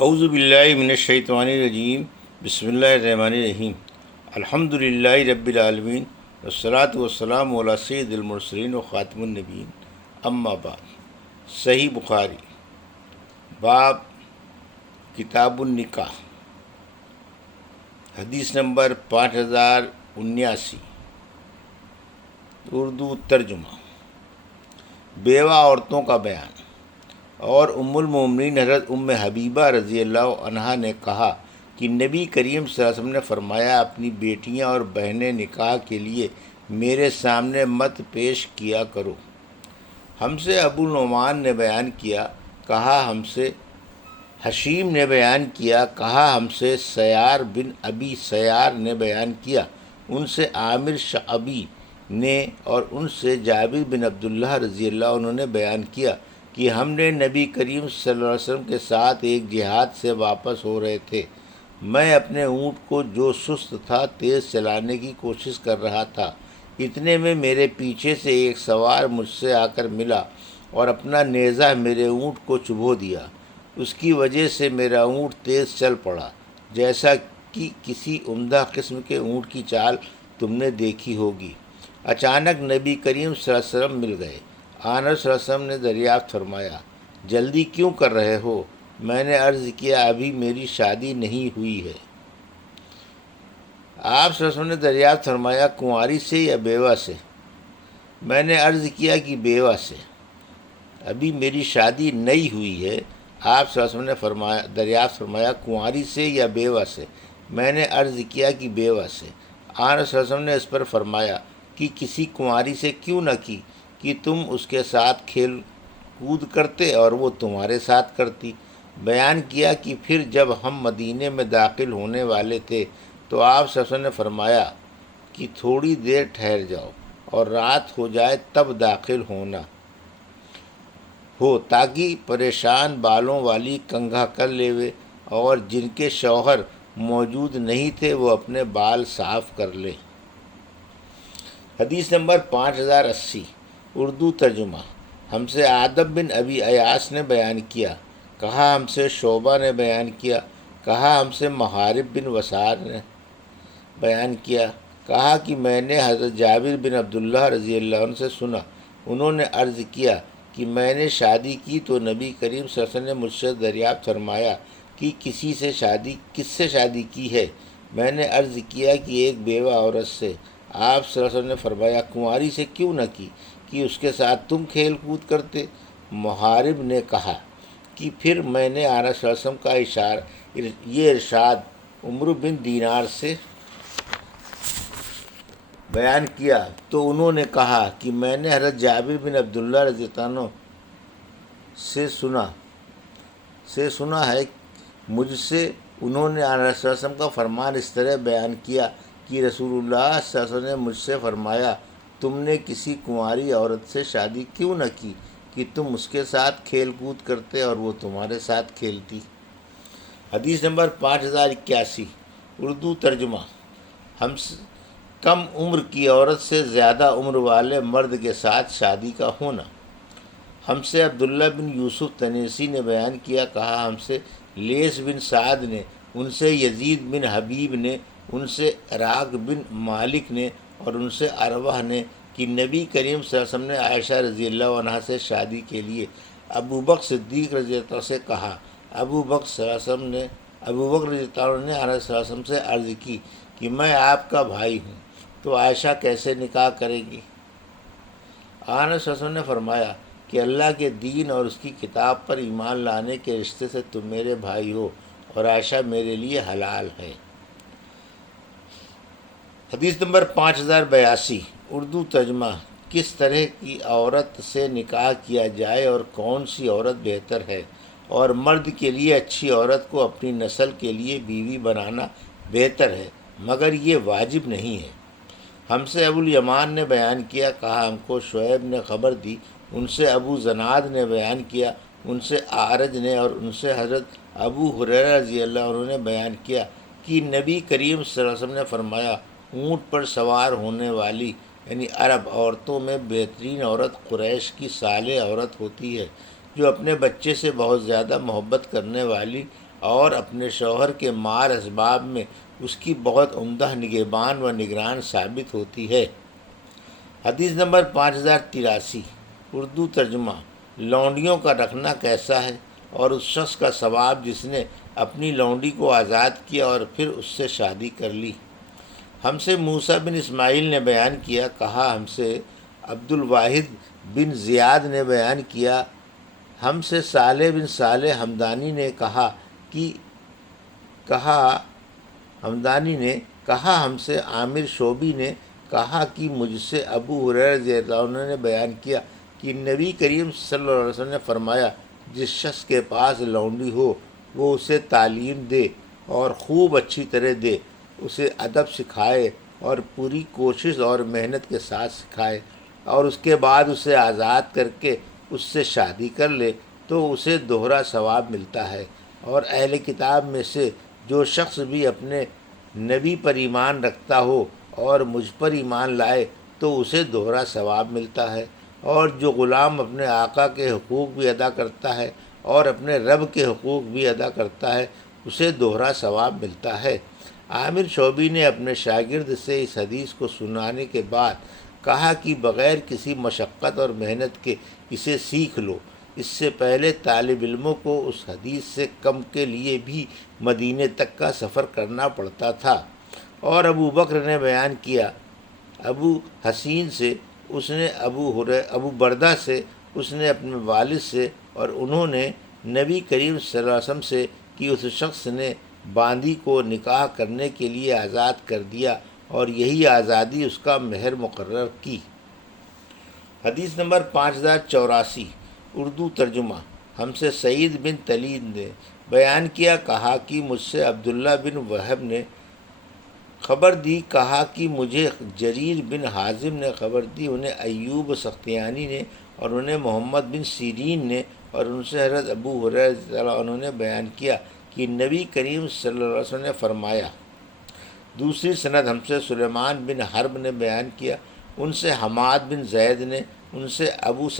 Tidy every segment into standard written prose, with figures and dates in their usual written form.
اعوذ باللہ من الشیطان الرجیم، بسم اللہ الرحمن الرحیم۔ الحمد للہ رب العالمین، والصلاة والسلام علی سید المرسلین و خاتم النبیین، اما بعد۔ صحیح بخاری، باب کتاب النکاح، حدیث نمبر 5079، اردو ترجمہ۔ بیوہ عورتوں کا بیان۔ اور ام المومنین حضرت ام حبیبہ رضی اللہ عنہا نے کہا کہ نبی کریم صلی اللہ علیہ وسلم نے فرمایا، اپنی بیٹیاں اور بہنیں نکاح کے لیے میرے سامنے مت پیش کیا کرو۔ ہم سے ابو نعمان نے بیان کیا، کہا ہم سے حشیم نے بیان کیا، کہا ہم سے سیار بن ابی سیار نے بیان کیا، ان سے عامر شعبی نے اور ان سے جابر بن عبداللہ رضی اللہ عنہ نے بیان کیا کہ ہم نے نبی کریم صلی اللہ علیہ وسلم کے ساتھ ایک جہاد سے واپس ہو رہے تھے۔ میں اپنے اونٹ کو جو سست تھا تیز چلانے کی کوشش کر رہا تھا، اتنے میں میرے پیچھے سے ایک سوار مجھ سے آ کر ملا اور اپنا نیزہ میرے اونٹ کو چبھو دیا۔ اس کی وجہ سے میرا اونٹ تیز چل پڑا، جیسا کہ کسی عمدہ قسم کے اونٹ کی چال تم نے دیکھی ہوگی۔ اچانک نبی کریم صلی اللہ علیہ وسلم مل گئے۔ آنر صلی اللہ علیہ وسلم نے دریافت فرمایا، جلدی کیوں کر رہے ہو؟ میں نے عرض کیا، ابھی میری شادی نہیں ہوئی ہے۔ آپ صلی اللہ علیہ وسلم نے دریافت فرمایا، کنواری سے یا بیوہ سے؟ میں نے عرض کیا کہ بیوہ سے۔ ابھی میری شادی نہیں ہوئی ہے۔ آپ صلی اللہ علیہ وسلم نے دریافت فرمایا، کنواری سے یا بیوہ سے؟ میں نے عرض کیا کہ بیوہ سے۔ آنر صلی اللہ علیہ وسلم نے اس پر فرمایا کہ کسی کنواری سے کیوں نہ کی کہ تم اس کے ساتھ کھیل کود کرتے اور وہ تمہارے ساتھ کرتی۔ بیان کیا کہ پھر جب ہم مدینے میں داخل ہونے والے تھے تو آپ صلی اللہ علیہ وسلم نے فرمایا کہ تھوڑی دیر ٹھہر جاؤ اور رات ہو جائے تب داخل ہونا ہو، تاکہ پریشان بالوں والی کنگھا کر لیوے اور جن کے شوہر موجود نہیں تھے وہ اپنے بال صاف کر لیں۔ حدیث نمبر 5080، اردو ترجمہ۔ ہم سے عادب بن ابی ایاس نے بیان کیا، کہا ہم سے شعبہ نے بیان کیا، کہا ہم سے محارب بن وسار نے بیان کیا، کہا کہ میں نے حضرت جابر بن عبداللہ رضی اللہ عنہ سے سنا، انہوں نے عرض کیا کہ میں نے شادی کی تو نبی کریم صلی اللہ علیہ وسلم نے مجھ سے دریافت فرمایا کہ کس سے شادی کی ہے؟ میں نے عرض کیا کہ ایک بیوہ عورت سے۔ آپ صلی اللہ علیہ وسلم نے فرمایا، کنواری سے کیوں نہ کی کہ اس کے ساتھ تم کھیل کود کرتے؟ محارب نے کہا کہ پھر میں نے آنس صلی اللہ علیہ وسلم کا یہ ارشاد عمرو بن دینار سے بیان کیا تو انہوں نے کہا کہ میں نے حضرت جابر بن عبداللہ رضی اللہ عنہ سے سنا ہے، مجھ سے انہوں نے آنس صلی اللہ علیہ وسلم کا فرمان اس طرح بیان کیا کہ رسول اللہ صلی اللہ علیہ وسلم نے مجھ سے فرمایا، تم نے کسی کنواری عورت سے شادی کیوں نہ کی کہ تم اس کے ساتھ کھیل کود کرتے اور وہ تمہارے ساتھ کھیلتی۔ حدیث نمبر 5081، اردو ترجمہ۔ ہم کم عمر کی عورت سے زیادہ عمر والے مرد کے ساتھ شادی کا ہونا۔ ہم سے عبداللہ بن یوسف تنیسی نے بیان کیا، کہا ہم سے لیث بن سعد نے، ان سے یزید بن حبیب نے، ان سے عراق بن مالک نے اور ان سے عروہ نے کہ نبی کریم صلی اللہ علیہ وسلم نے عائشہ رضی اللہ عنہا سے شادی کے لیے ابو بکر صدیق رضی اللہ عنہ سے کہا۔ ابو بکر رضی اللہ عنہ نے آنس صلی اللہ علیہ وسلم سے عرض کی کہ میں آپ کا بھائی ہوں تو عائشہ کیسے نکاح کرے گی؟ آنس صلی اللہ علیہ وسلم نے فرمایا کہ اللہ کے دین اور اس کی کتاب پر ایمان لانے کے رشتے سے تم میرے بھائی ہو اور عائشہ میرے لیے حلال ہے۔ حدیث نمبر 5082، اردو ترجمہ۔ کس طرح کی عورت سے نکاح کیا جائے اور کون سی عورت بہتر ہے، اور مرد کے لیے اچھی عورت کو اپنی نسل کے لیے بیوی بنانا بہتر ہے، مگر یہ واجب نہیں ہے۔ ہم سے ابو الیمان نے بیان کیا، کہا ہم کو شعیب نے خبر دی، ان سے ابو زناد نے بیان کیا، ان سے اعرج نے اور ان سے حضرت ابو ہریرہ رضی اللہ عنہ نے بیان کیا کہ نبی کریم صلی اللہ علیہ وسلم نے فرمایا، اونٹ پر سوار ہونے والی یعنی عرب عورتوں میں بہترین عورت قریش کی صالح عورت ہوتی ہے، جو اپنے بچے سے بہت زیادہ محبت کرنے والی اور اپنے شوہر کے مال اسباب میں اس کی بہت عمدہ نگہبان و نگران ثابت ہوتی ہے۔ حدیث نمبر 5083، اردو ترجمہ۔ لونڈیوں کا رکھنا کیسا ہے اور اس شخص کا ثواب جس نے اپنی لونڈی کو آزاد کیا اور پھر اس سے شادی کر لی۔ ہم سے موسیٰ بن اسماعیل نے بیان کیا، کہا ہم سے عبد الواحد بن زیاد نے بیان کیا، ہم سے صالح بن صالح حمدانی نے کہا ہم سے عامر شعبی نے کہا کہ مجھ سے ابو ہریرہ رضی اللہ عنہ نے بیان کیا کہ نبی کریم صلی اللہ علیہ وسلم نے فرمایا، جس شخص کے پاس لونڈی ہو وہ اسے تعلیم دے اور خوب اچھی طرح دے، اسے ادب سکھائے اور پوری کوشش اور محنت کے ساتھ سکھائے، اور اس کے بعد اسے آزاد کر کے اس سے شادی کر لے تو اسے دوہرا ثواب ملتا ہے۔ اور اہل کتاب میں سے جو شخص بھی اپنے نبی پر ایمان رکھتا ہو اور مجھ پر ایمان لائے تو اسے دوہرا ثواب ملتا ہے، اور جو غلام اپنے آقا کے حقوق بھی ادا کرتا ہے اور اپنے رب کے حقوق بھی ادا کرتا ہے اسے دوہرا ثواب ملتا ہے۔ عامر شعبی نے اپنے شاگرد سے اس حدیث کو سنانے کے بعد کہا کہ بغیر کسی مشقت اور محنت کے اسے سیکھ لو۔ اس سے پہلے طالب علموں کو اس حدیث سے کم کے لیے بھی مدینے تک کا سفر کرنا پڑتا تھا۔ اور ابو بکر نے بیان کیا، ابو حسین سے، اس نے ابو بردہ سے، اس نے اپنے والد سے، اور انہوں نے نبی کریم صلی اللہ علیہ وسلم سے کہ اس شخص نے باندی کو نکاح کرنے کے لیے آزاد کر دیا اور یہی آزادی اس کا مہر مقرر کی۔ حدیث نمبر 5084، اردو ترجمہ۔ ہم سے سعید بن تلید نے بیان کیا، کہا کہ مجھ سے عبداللہ بن وہب نے خبر دی، کہا کہ مجھے جریر بن حازم نے خبر دی، انہیں ایوب سختیانی نے، اور انہیں محمد بن سیرین نے، اور ان سے حضرت ابو ہریرہ رضی اللہ عنہ نے بیان کیا کہ نبی کریم صلی اللہ علیہ وسلم نے فرمایا۔ دوسری سند ہم سے سلیمان بن حرب نے بیان کیا، ان سے حماد بن زید نے، ان سے ایوب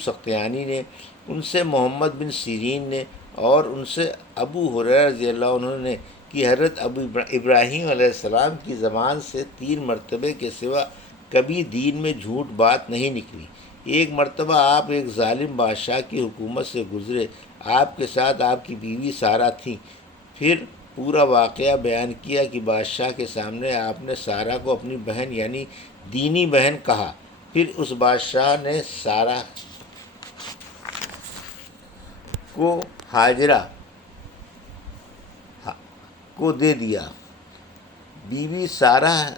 سختیانی نے، ان سے محمد بن سیرین نے، اور ان سے ابو ہریرہ رضی اللہ عنہ نے کہ حضرت ابراہیم علیہ السلام کی زبان سے 3 مرتبے کے سوا کبھی دین میں جھوٹ بات نہیں نکلی۔ ایک مرتبہ آپ ایک ظالم بادشاہ کی حکومت سے گزرے، آپ کے ساتھ آپ کی بیوی سارہ تھیں۔ پھر پورا واقعہ بیان کیا کہ بادشاہ کے سامنے آپ نے سارہ کو اپنی بہن یعنی دینی بہن کہا۔ پھر اس بادشاہ نے سارہ کو ہاجرہ کو دے دیا۔ بیوی سارہ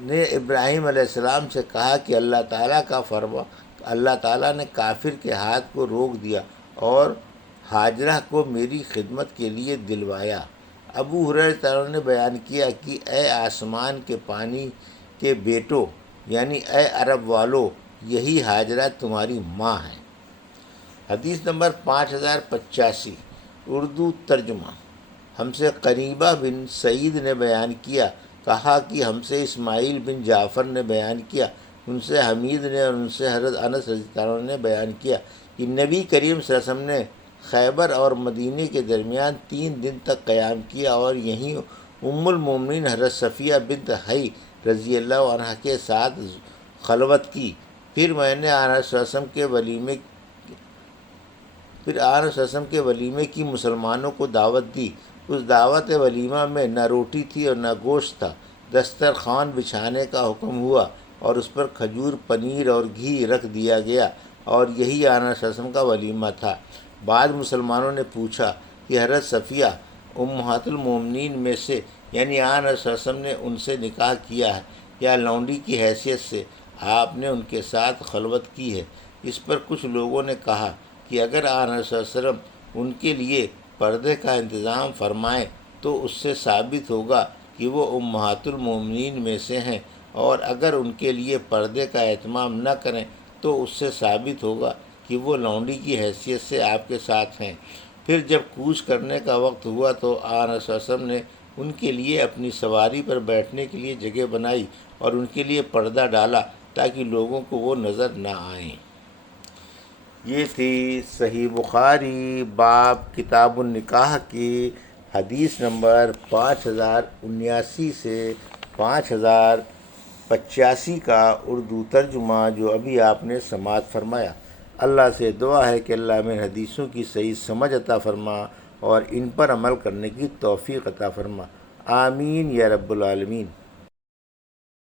نے ابراہیم علیہ السلام سے کہا کہ اللہ تعالیٰ نے کافر کے ہاتھ کو روک دیا اور ہاجرہ کو میری خدمت کے لیے دلوایا۔ ابو ہریرہ نے بیان کیا کہ اے آسمان کے پانی کے بیٹو، یعنی اے عرب والو، یہی ہاجرہ تمہاری ماں ہے۔ حدیث نمبر 5085، اردو ترجمہ۔ ہم سے قریبہ بن سعید نے بیان کیا، کہا کہ ہم سے اسماعیل بن جعفر نے بیان کیا، ان سے حمید نے، اور ان سے حضرت انس رضی اللہ عنہ نے بیان کیا کہ نبی کریم صلی اللہ علیہ وسلم نے خیبر اور مدینے کے درمیان 3 دن تک قیام کیا اور یہیں ام المومنین حضرت صفیہ بنت حی رضی اللہ عنہ کے ساتھ خلوت کی۔ پھر میں نے آن صلی اللہ علیہ وسلم کے ولیمے کی مسلمانوں کو دعوت دی۔ اس دعوت ولیمہ میں نہ روٹی تھی اور نہ گوشت تھا۔ دسترخوان بچھانے کا حکم ہوا اور اس پر کھجور، پنیر اور گھی رکھ دیا گیا، اور یہی آن صلی اللہ علیہ وسلم کا ولیمہ تھا۔ بعد مسلمانوں نے پوچھا کہ حضرت صفیہ امہات المومنین میں سے، یعنی آن صلی اللہ علیہ وسلم نے ان سے نکاح کیا ہے یا لونڈی کی حیثیت سے آپ نے ان کے ساتھ خلوت کی ہے؟ اس پر کچھ لوگوں نے کہا کہ اگر آن صلی اللہ علیہ وسلم ان کے لیے پردے کا انتظام فرمائیں تو اس سے ثابت ہوگا کہ وہ امہات المومنین میں سے ہیں، اور اگر ان کے لیے پردے کا اہتمام نہ کریں تو اس سے ثابت ہوگا کہ وہ لونڈی کی حیثیت سے آپ کے ساتھ ہیں۔ پھر جب کوچ کرنے کا وقت ہوا تو آن صلی اللہ علیہ وسلم نے ان کے لیے اپنی سواری پر بیٹھنے کے لیے جگہ بنائی اور ان کے لیے پردہ ڈالا تاکہ لوگوں کو وہ نظر نہ آئیں۔ یہ تھی صحیح بخاری باب کتاب النکاح کی حدیث نمبر 5079 سے 5085 کا اردو ترجمہ جو ابھی آپ نے سماعت فرمایا۔ اللہ سے دعا ہے کہ اللہ میں حدیثوں کی صحیح سمجھ عطا فرما اور ان پر عمل کرنے کی توفیق عطا فرما، آمین یا رب العالمین۔